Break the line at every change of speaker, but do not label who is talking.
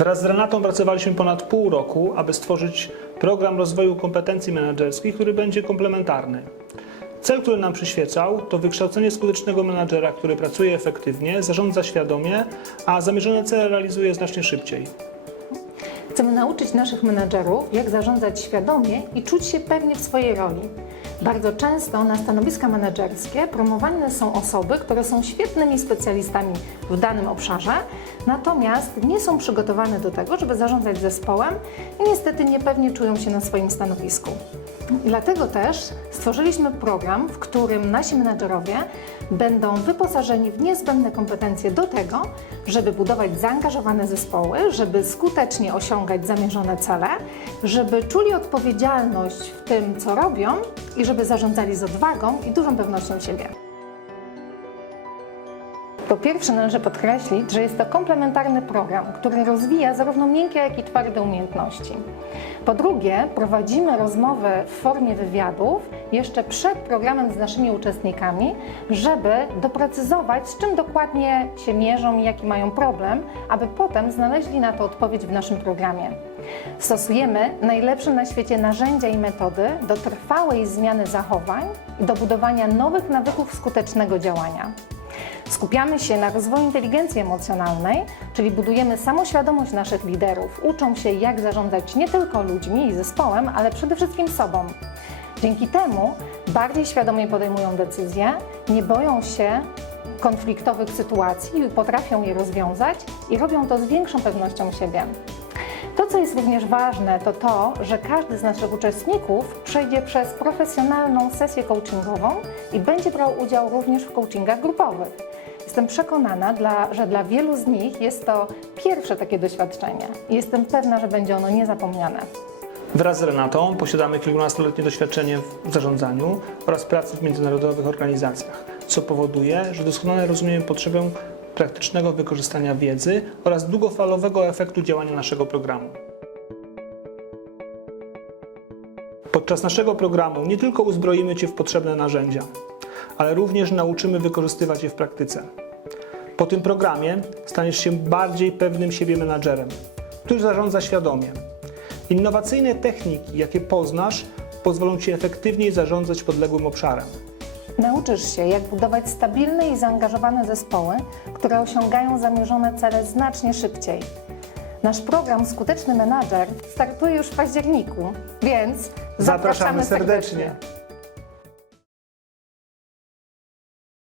Wraz z Renatą pracowaliśmy ponad pół roku, aby stworzyć program rozwoju kompetencji menedżerskich, który będzie komplementarny. Cel, który nam przyświecał, to wykształcenie skutecznego menadżera, który pracuje efektywnie, zarządza świadomie, a zamierzone cele realizuje znacznie szybciej.
Chcemy nauczyć naszych menedżerów, jak zarządzać świadomie i czuć się pewnie w swojej roli. Bardzo często na stanowiska menedżerskie promowane są osoby, które są świetnymi specjalistami w danym obszarze, natomiast nie są przygotowane do tego, żeby zarządzać zespołem i niestety niepewnie czują się na swoim stanowisku. Dlatego też stworzyliśmy program, w którym nasi menedżerowie będą wyposażeni w niezbędne kompetencje do tego, żeby budować zaangażowane zespoły, żeby skutecznie osiągać zamierzone cele, żeby czuli odpowiedzialność w tym, co robią i żeby zarządzali z odwagą i dużą pewnością siebie. Po pierwsze należy podkreślić, że jest to komplementarny program, który rozwija zarówno miękkie, jak i twarde umiejętności. Po drugie, prowadzimy rozmowy w formie wywiadów jeszcze przed programem z naszymi uczestnikami, żeby doprecyzować, z czym dokładnie się mierzą i jaki mają problem, aby potem znaleźli na to odpowiedź w naszym programie. Stosujemy najlepsze na świecie narzędzia i metody do trwałej zmiany zachowań i do budowania nowych nawyków skutecznego działania. Skupiamy się na rozwoju inteligencji emocjonalnej, czyli budujemy samoświadomość naszych liderów. Uczą się, jak zarządzać nie tylko ludźmi i zespołem, ale przede wszystkim sobą. Dzięki temu bardziej świadomie podejmują decyzje, nie boją się konfliktowych sytuacji, potrafią je rozwiązać i robią to z większą pewnością siebie. To, co jest również ważne, to to, że każdy z naszych uczestników przejdzie przez profesjonalną sesję coachingową i będzie brał udział również w coachingach grupowych. Jestem przekonana, dla, że dla wielu z nich jest to pierwsze takie doświadczenie i jestem pewna, że będzie ono niezapomniane.
Wraz z Renatą posiadamy kilkunastoletnie doświadczenie w zarządzaniu oraz pracy w międzynarodowych organizacjach, co powoduje, że doskonale rozumiemy potrzebę praktycznego wykorzystania wiedzy oraz długofalowego efektu działania naszego programu. Podczas naszego programu nie tylko uzbroimy Cię w potrzebne narzędzia, ale również nauczymy wykorzystywać je w praktyce. Po tym programie staniesz się bardziej pewnym siebie menadżerem, który zarządza świadomie. Innowacyjne techniki, jakie poznasz, pozwolą Ci efektywniej zarządzać podległym obszarem.
Nauczysz się, jak budować stabilne i zaangażowane zespoły, które osiągają zamierzone cele znacznie szybciej. Nasz program Skuteczny Menadżer startuje już w październiku, więc
Zapraszamy serdecznie.